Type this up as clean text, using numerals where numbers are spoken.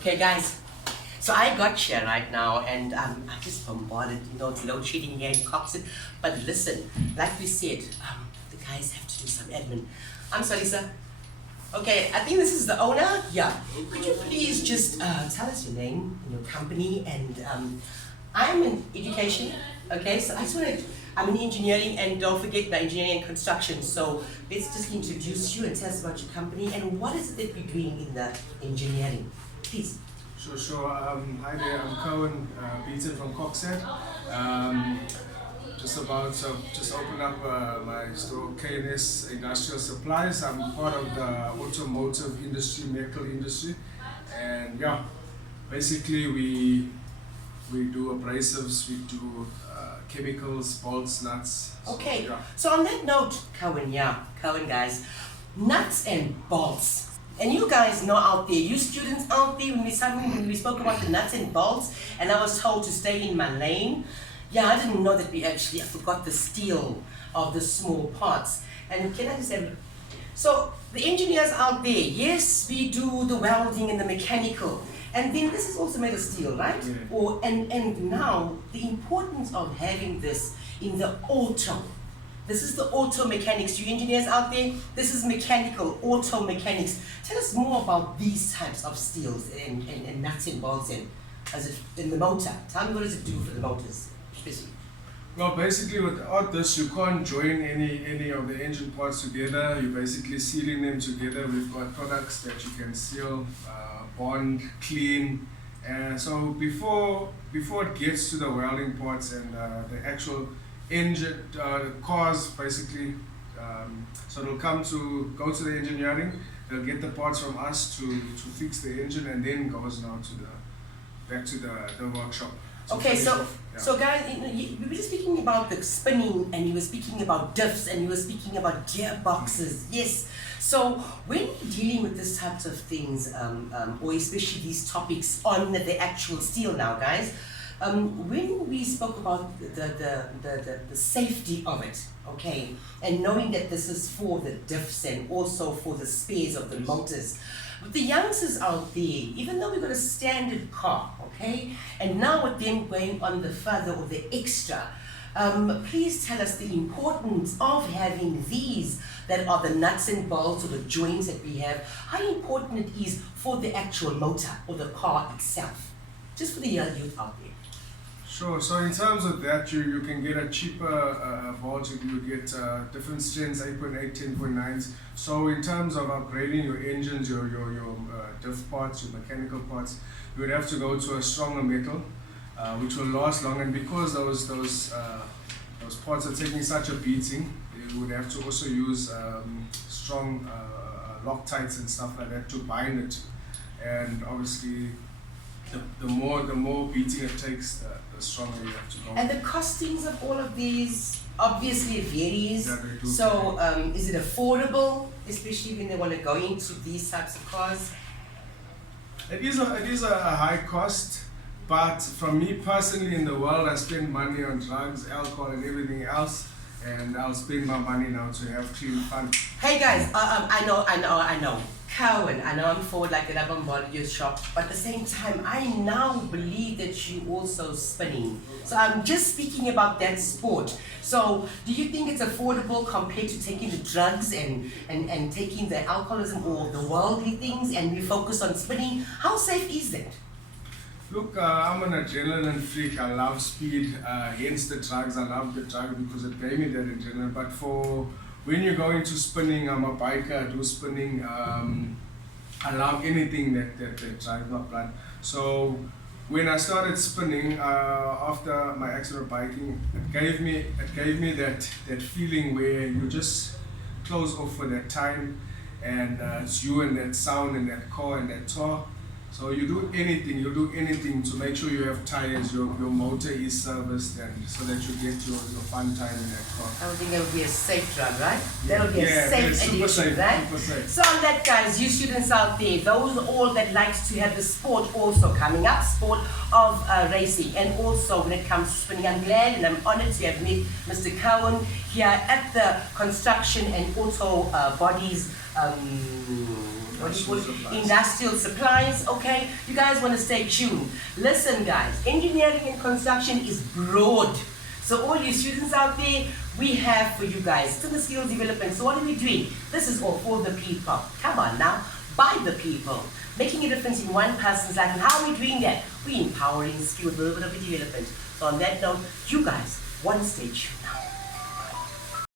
Okay, guys. So I got here right now, and I'm just bombarded. It's load shedding here in Kokstad. But listen, like we said, the guys have to do some admin. I'm sorry, sir. Okay, I think this is the owner. Yeah. Could you please just tell us your name and your company? And I'm in education. Okay, so I just want to. I'm in engineering, and don't forget my engineering and construction. So let's just introduce you and tell us about your company and what is it that we're doing in the engineering. Please. Sure. Hi there, I'm Cohen Beaton from Kokstad. Just opened up my store, KNS Industrial Supplies. I'm part of the automotive industry, medical industry, and yeah, basically we do abrasives, we do chemicals, bolts, nuts. Okay, yeah. So on that note, Cohen guys, nuts and bolts. And you guys know out there, you students out there, when we spoke about the nuts and bolts, and I was told to stay in my lane. Yeah, I didn't know that I forgot the steel of the small parts. And can I just say, so the engineers out there, yes, we do the welding and the mechanical. And then this is also made of steel, right? Yeah. And now the importance of having this in the auto. This is the auto mechanics. You engineers out there, this is mechanical, auto mechanics. Tell us more about these types of steels and nuts and bolts in the motor. Tell me, what does it do for the motors, especially? Well, basically without this, you can't join any of the engine parts together. You're basically sealing them together. We've got products that you can seal, bond, clean. And so before it gets to the welding parts and the actual engine, cars basically, so they'll go to the engineering, they'll get the parts from us to fix the engine, and then goes now back to the workshop. Okay, so guys, we were just speaking about the spinning, and you were speaking about diffs, and you were speaking about gearboxes. Yes. So when you're dealing with these types of things, or especially these topics on the actual steel now, guys, when we spoke about the safety of it, okay, and knowing that this is for the diffs and also for the spares of the motors. With the youngsters out there, even though we've got a standard car, okay, and now with them going on the further or the extra, please tell us the importance of having these that are the nuts and bolts or the joints that we have, how important it is for the actual motor or the car itself, just for the young youth out there. Sure. So in terms of that, you can get a cheaper bolt. You get different strengths, 8.8, 10.9s. So in terms of upgrading your engines, your diff parts, your mechanical parts, you would have to go to a stronger metal, which will last long. And because those parts are taking such a beating, you would have to also use strong Loctites and stuff like that to bind it. And obviously, the more beating it takes, the stronger you have to go. And the costings of all of these obviously varies. Yeah, they do. So is it affordable, especially when they want to go into these types of cars? It is a high cost, but from me personally, in the world, I spend money on drugs, alcohol, and everything else. And I'll spend my money now to have clean fun. Hey guys, I know. Cohen, I know I'm forward like that, I've bombarded your shop, but at the same time, I now believe that you also spinning. So I'm just speaking about that sport. So do you think it's affordable compared to taking the drugs and taking the alcoholism or the worldly things, and we focus on spinning? How safe is that? Look, I'm an adrenaline freak. I love speed, hence the drugs. I love the drugs because it gave me that adrenaline. But when you go into spinning, I'm a biker, I do spinning. I love anything that drives my blood. So when I started spinning after my accident of biking, it gave me that feeling where you just close off for that time, and it's you and that sound and that car and that tour. So you do anything to make sure you have tires, your motor is serviced, and so that you get your fun time in that car. I would think that would be a safe drug, right? Yeah. That would be a safe addiction, right? Super safe. So on that, guys, you students out there, those all that likes to have the sport also coming up, sport of racing, and also when it comes to spinning, I'm glad and I'm honored to have met Mr. Cohen here at the construction and auto bodies what do you call it? Supplies. Industrial supplies, okay? You guys want to stay tuned. Listen, guys, engineering and construction is broad. So all you students out there, we have for you guys to the skills development. So what are we doing? This is all for the people. Come on now, by the people. Making a difference in one person's life. And how are we doing that? We're empowering skills, a little bit of development. So on that note, you guys, one stay tuned now.